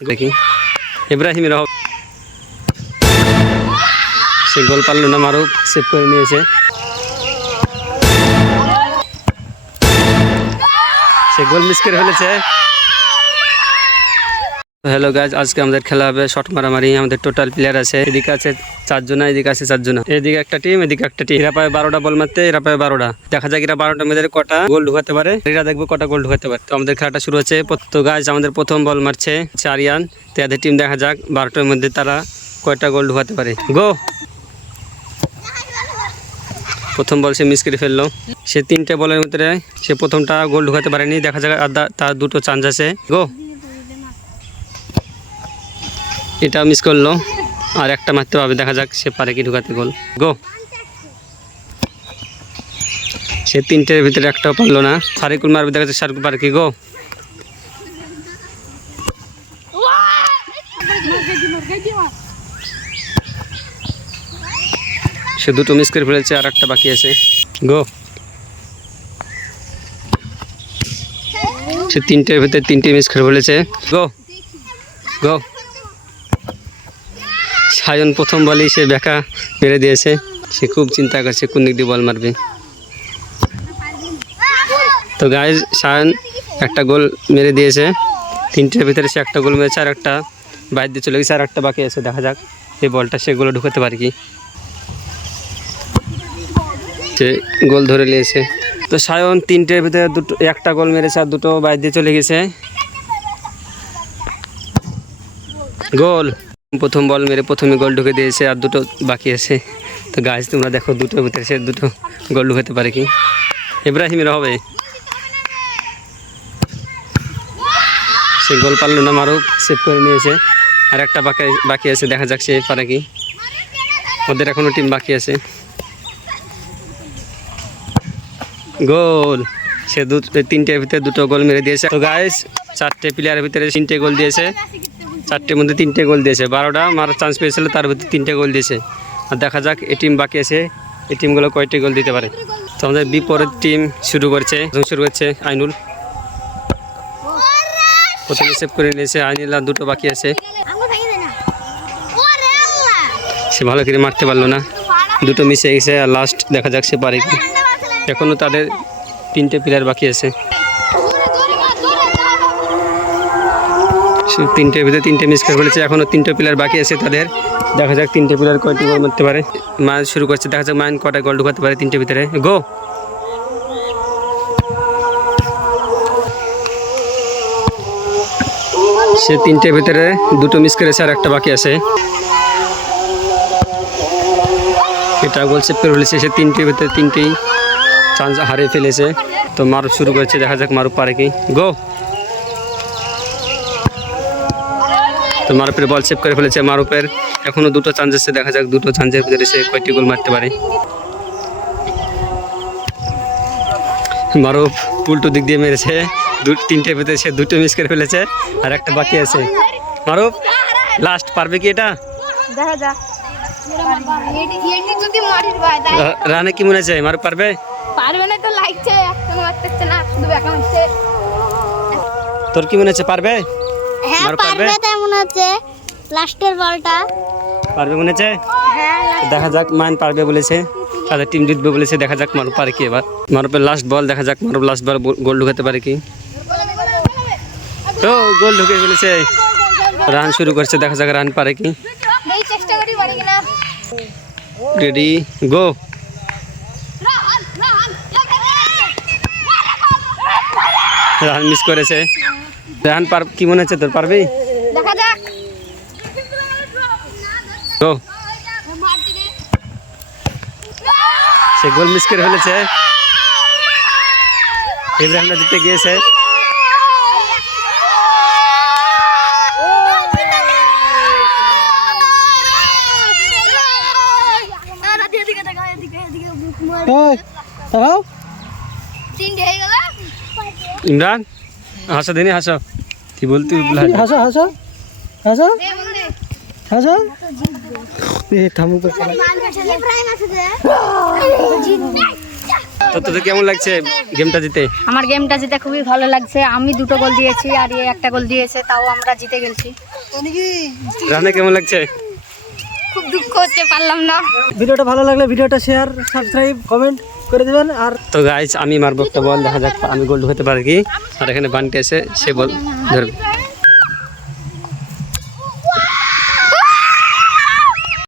দেখি ইব্রাহিমের সে গোল পারলো না, মারুফ সেভ করে নিয়েছে। সে গোল মিস করে ফেলেছে। হ্যালো গাইজ, আজকে আমাদের খেলা হবে শট মারামারি। আমাদের টোটাল প্লেয়ার আছে, এদিকে আছে 4 জন, এদিকে আছে 4 জন। এদিকে একটা টিম, এদিকে একটা টিম। এরা পায় 12টা বল মারতে, এরা পায় 12টা। দেখা যাক এরা 12টা মেয়েদের কটা গোল ঢুকাতে পারে, এরা দেখবো কটা গোল ঢুকাতে পারে। তো আমাদের খেলাটা শুরু হচ্ছে। তো গাইজ আমাদের প্রথম বল মারছে আরিয়ান। তো এদের টিম দেখা যাক 12টার মধ্যে তারা কয়টা গোল ঢুকাতে পারে। গো! প্রথম বল সে মিস করে ফেললো। সে 3টে বলের ভিতরে সে প্রথমটা গোল ঢুকাতে পারেনি। দেখা যাক তার 2টো চান্স আছে। গো! এটা মিস করলো, আর একটা মারতে পারবে। দেখা যাক সে পারে কি ঢুকাতে গোল। গো! সে 3টের ভিতরে একটাও পারলো না। সারিকুল মারবে, দেখা যাচ্ছে সারিকুল পারে কি। গো! সে 2টো মিস করে ফেলেছে, আর একটা বাকি আছে। গো! সে 3টের ভিতরে 3টে মিস করে ফেলেছে। গো! গো! সায়ন প্রথম বলেই সে বেকা মেরে দিয়েছে। সে খুব চিন্তা করছে কোন দিক দিয়ে বল মারবে। তো গাইজ সায়ন একটা গোল মেরে দিয়েছে। 3টের ভিতরে সে একটা গোল মেরেছে, আর একটা বাইরে দিয়ে চলে গেছে, আর একটা বাকি আছে। দেখা যাক এই বলটা সে গোলে ঢুকাতে পারে কি। সে গোল ধরে নিয়েছে। তো সায়ন 3টের ভিতরে একটা গোল মেরেছে, আর 2টো বাইরে দিয়ে চলে গেছে। গোল! প্রথম বল মেরে প্রথমে গোল ঢুকে দিয়েছে, আর 2টো বাকি আছে। তো গাইজ তোমরা দেখো 2টোর ভিতরে সে 2টো গোল ঢুকাতে পারে কি। ইব্রাহিমের হবে। সে গোল পারলো না, মারুফ সেভ করে নিয়েছে। আর একটা বাকি আছে, দেখা যাক সে পারে কি। ওদের এখনো টিম বাকি আছে। গোল! সে 3টের ভিতরে 2টো গোল মেরে দিয়েছে। তো গাইজ 4টে প্লেয়ারের ভিতরে 3টে গোল দিয়েছে। 4টের মধ্যে 3টে গোল দিয়েছে। 12টা মারার চান্স পেয়েছিল, তার ভিতরে 3টে গোল দিয়েছে। আর দেখা যাক এই টিম বাকি আছে, এই টিমগুলো কয়টি গোল দিতে পারে। তো আমাদের বিপরীত টিম শুরু করছে আইনুল। প্রথমে সেভ করে নিয়েছে আইনুল, আর 2টো বাকি আছে। সে ভালো করে মারতে পারলো না, 2টো মিস হয়ে গেছে। আর লাস্ট দেখা যাক সে পারে কি। এখনও তাদের 3টে প্লেয়ার বাকি আছে। 3টের ভিতরে 3টে মিস করে ফেলেছে। এখনও 3টে প্লেয়ার বাকি আছে তাদের। দেখা যাক 3টে প্লেয়ার কয়টি গোল মারতে পারে। মান শুরু করছে, দেখা যাক মান কটা গোল ঢুকাতে পারে 3টে ভিতরে। গো! সে 3টে ভিতরে 2টো মিস করেছে, আর একটা বাকি আছে। এটা গোল সেভ করে ফেলেছে। সে 3টের ভিতরে 3টেই চান্স হারিয়ে ফেলেছে। তো মারুফ শুরু করেছে, দেখা যাক মারুফ পারে কি। গো! তো মারুফের বল সেভ করে ফেলেছে। মারুফের এখনও 2টো চান্স আছে, দেখা যাক 2টো চান্সের ভিতরে সে কয়টি গোল মারতে পারে। মারুফ উল্টো দিক দিয়ে মেরেছে। 3টের ভিতরে সে 2টো মিস করে ফেলেছে, আর একটা বাকি আছে। মারুফ লাস্ট পারবে কি এটা? রানে কি মনে হচ্ছে মারুফ পারবে? তোর কি মনে হচ্ছে পারবে? হ্যাঁ পারবে তাই মনে হচ্ছে। লাস্টের বলটা পারবে মনে হচ্ছে। দেখা যাক মান পারবে বলেছে, তাদের টিম জিতবে বলেছে। দেখা যাক মারুফ পারে কি। এবার মারুফের লাস্ট বল, দেখা যাক মারুফ লাস্ট বল গোল ঢুকাতে পারে কি। তো গোল ঢুকে ফেলেছে। রান শুরু করছে, দেখা যাক রান পারে কি। Ready go! রান মিস করেছে। রান কি মনে হচ্ছে তোর পারবি? দেখা যাক। গো! সে গোল মিস করে ফেলেছে। ইব্রাহিমরা জিতে গিয়েছে। ইমরান হাসো দিনে হাসো। কি বলতে হাসো হাসো হাসো হাসো। থামু তো তোদের কেমন লাগছে গেমটা জিতে? আমার গেমটা জিতে খুবই ভালো লাগছে। আমি 2টো গোল দিয়েছি আর এ একটা গোল দিয়েছে, তাও আমরা জিতে গেছি। রানে কেমন লাগছে? খুব দুঃখ হচ্ছে, পারলাম না। ভিডিওটা ভালো লাগলে ভিডিওটা শেয়ার, সাবস্ক্রাইব, কমেন্ট করে দিবেন। আর তো গাইস আমি মারবো একটা বল, দেখা যাক আমি গোল ঢুকাতে পারি কি। আর এখানে বান্টি আছে, সে বল ধরবে।